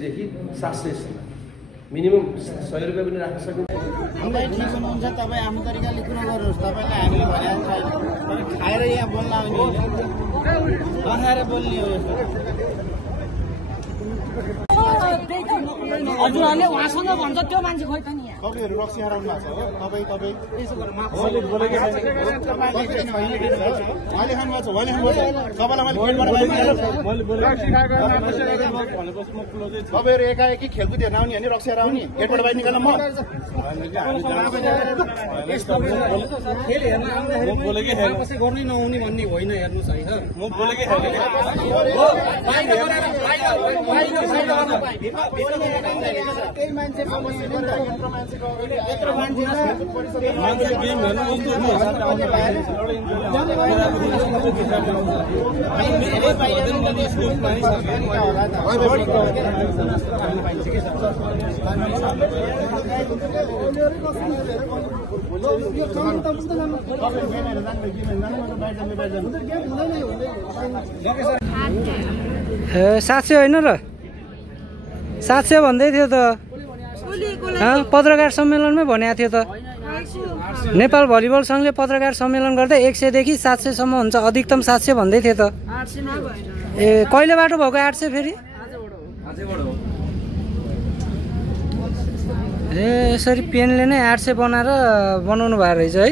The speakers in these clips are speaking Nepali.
देखि 700 मिनिमम 100 रुपैयाँ पनि राख्न सकिन्छ। हामीलाई ठीक हुनुहुन्छ तपाईँ आफ्नो तरिकाले कुरा गर्नुहोस्। तपाईँलाई हामीले भने खाएर यहाँ बोल्न आउने नखाएर बोल्ने हो। हजुरहरूले उहाँसँग भन्छ त्यो मान्छे खोइ त नि यहाँ तपाईँहरू रक्सी हराउनु भएको छ हो। तपाईँ यसो गरेर उहाँले खानुभएको छ उहाँले खानुभएको छ तपाईँलाई तपाईँहरू एकाएकी खेलकुद हेर्न आउने होइन रक्सी हराउने गेटबाट बाहिर निकाल्न म फेरि हेर्न आउँदाखेरि कसै गर्नै नहुने भन्ने होइन। हेर्नुहोस् है म बोलेकै केही मान्छे ए 700 होइन र 700 भन्दै थियो त पत्रकार सम्मेलनमै भनेको थियो त। नेपाल भलिबल सङ्घले पत्रकार सम्मेलन गर्दा 100 देखि 700 सम्म हुन्छ, अधिकतम 700 भन्दै थियो त। ए कहिलेबाट भएको 800 फेरि? ए यसरी पेनले नै 800 बनाउनु भएको रहेछ है।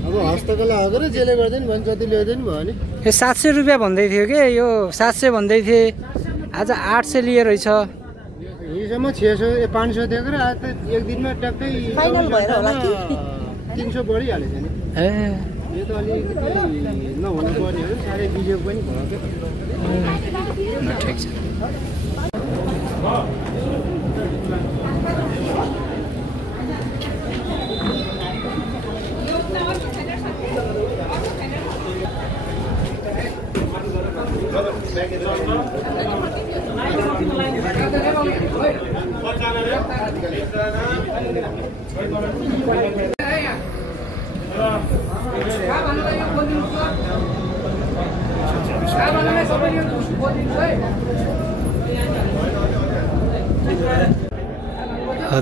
अब हस्तकला हो र जेले गर्दैन भने जति ल्याउँदैन भयो नि। ए 700 रुपियाँ भन्दै थियो कि यो 700 भन्दै थिए, आज 800 लिए रहेछ। हिजोसम्म 600 500 दिएको र आज त एक दिनमा ट्याक्कै फाइनल भएर होला कि 300 बढिहालेछ नि। ए यो त अलिकति नहुनु पर्ने हो। साह्रै बिजोग पनि भयो क्या। ठिक छ।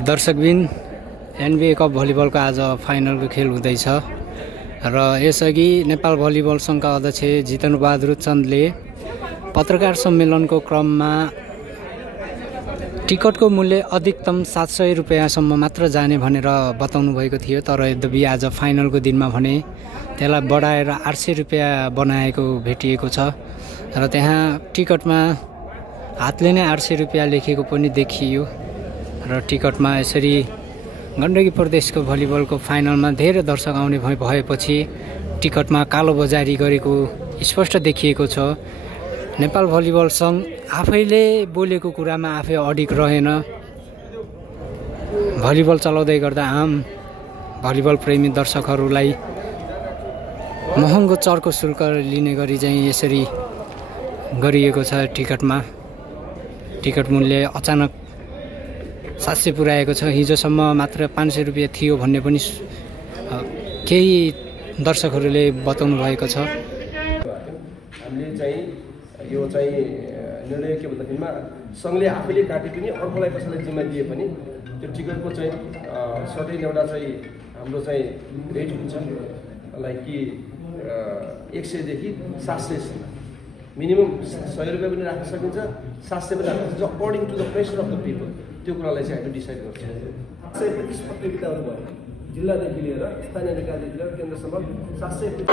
दर्शकबिन एनबिए कप भलिबलको आज फाइनलको खेल हुँदैछ र यसअघि नेपाल भलिबल सङ्घका अध्यक्ष जितनबहादुर चन्दले पत्रकार सम्मेलनको क्रममा टिकटको मूल्य अधिकतम 700 रुपियाँसम्म मात्र जाने भनेर बताउनु भएको थियो। तर यद्यपि आज फाइनलको दिनमा भने त्यसलाई बढाएर 800 रुपियाँ बनाएको भेटिएको छ र त्यहाँ टिकटमा हातले नै 800 रुपियाँ लेखेको पनि देखियो र टिकटमा यसरी गण्डकी प्रदेशको भलिबलको फाइनलमा धेरै दर्शक आउने भएपछि टिकटमा कालोबजारी गरेको स्पष्ट देखिएको छ। नेपाल भलिबल सङ्घ आफैले बोलेको कुरामा आफै अडिग रहेन। भलिबल चलाउँदै गर्दा आम भलिबल प्रेमी दर्शकहरूलाई महँगो चर्को शुल्क लिने गरी चाहिँ यसरी गरिएको छ। टिकट मूल्य अचानक 700 पुर्याएको छ। हिजोसम्म मात्र 500 रुपियाँ थियो भन्ने पनि केही दर्शकहरूले बताउनु भएको छ। हामीले चाहिँ यो चाहिँ निर्णय के भन्दाखेरिमा सङ्घले आफैले काटे पनि अर्कोलाई कसैलाई जिम्मा दिए पनि त्यो टिकटको चाहिँ सर्टेन एउटा चाहिँ हाम्रो चाहिँ रेट हुन्छ, लाइक कि 100 देखि 700 मिनिमम 100 रुपियाँ पनि राख्न सकिन्छ, 700 पनि राख्न सकिन्छ according to the pressure of the people. त्यो कुरालाई चाहिँ हामी डिसाइड गर्छौँ। 725 प्रतियोगिताहरू भयो, जिल्लादेखि लिएर स्थानीय निकायदेखि लिएर केन्द्रसम्म 700।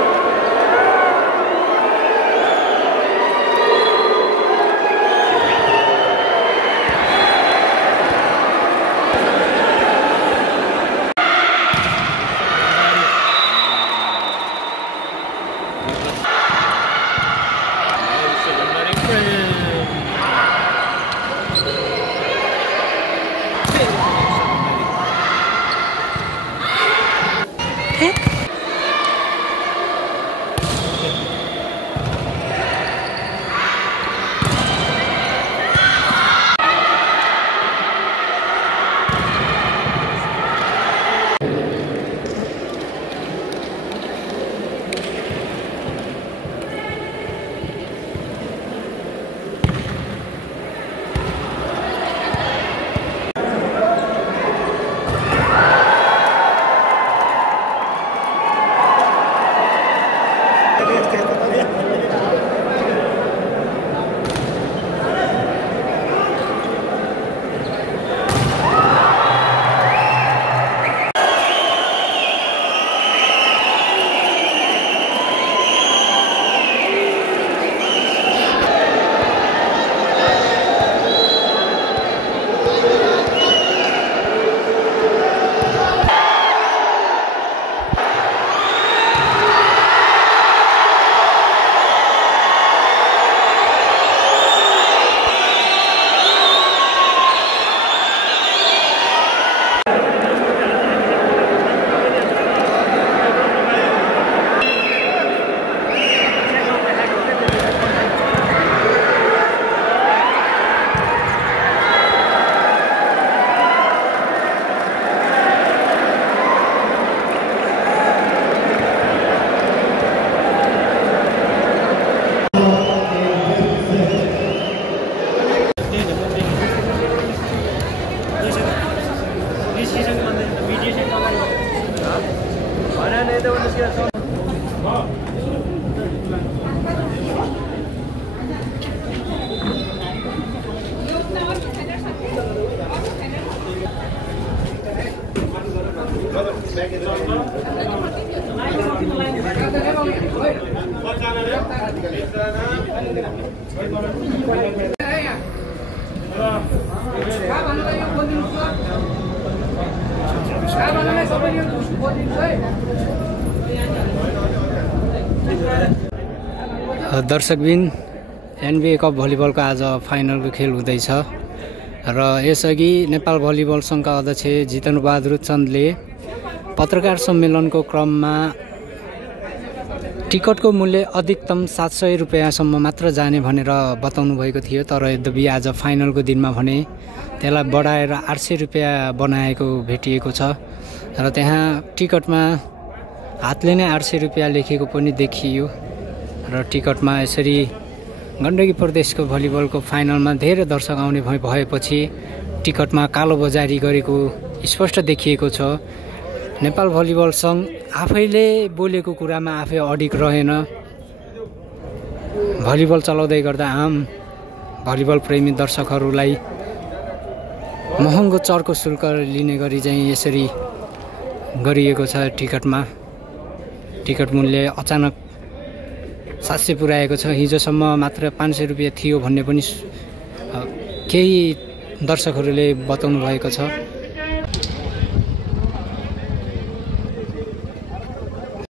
दर्शकबिन एनबिए कप भलिबलको आज फाइनलको खेल हुँदैछ र यसअघि नेपाल भलिबल सङ्घका अध्यक्ष जितेन्द्रबहादुर चन्दले पत्रकार सम्मेलनको क्रममा टिकटको मूल्य अधिकतम 700 रुपियाँसम्म मात्र जाने भनेर बताउनु भएको थियो। तर यद्यपि आज फाइनलको दिनमा भने त्यसलाई बढाएर 800 रुपियाँ बनाएको भेटिएको छ र त्यहाँ टिकटमा हातले नै 800 रुपियाँ लेखेको पनि देखियो र टिकटमा यसरी गण्डकी प्रदेशको भलिबलको फाइनलमा धेरै दर्शक आउने भएपछि टिकटमा कालोबजारी गरेको स्पष्ट देखिएको छ। नेपाल भलिबल सङ्घ आफैले बोलेको कुरामा आफै अडिग रहेन। भलिबल चलाउँदै गर्दा आम भलिबल प्रेमी दर्शकहरूलाई महँगो चर्को शुल्क लिने गरी चाहिँ यसरी गरिएको छ। टिकटमा टिकट मूल्य अचानक 700 पुर्याएको छ। हिजोसम्म मात्र 500 रुपियाँ थियो भन्ने पनि केही दर्शकहरूले बताउनु भएको छ।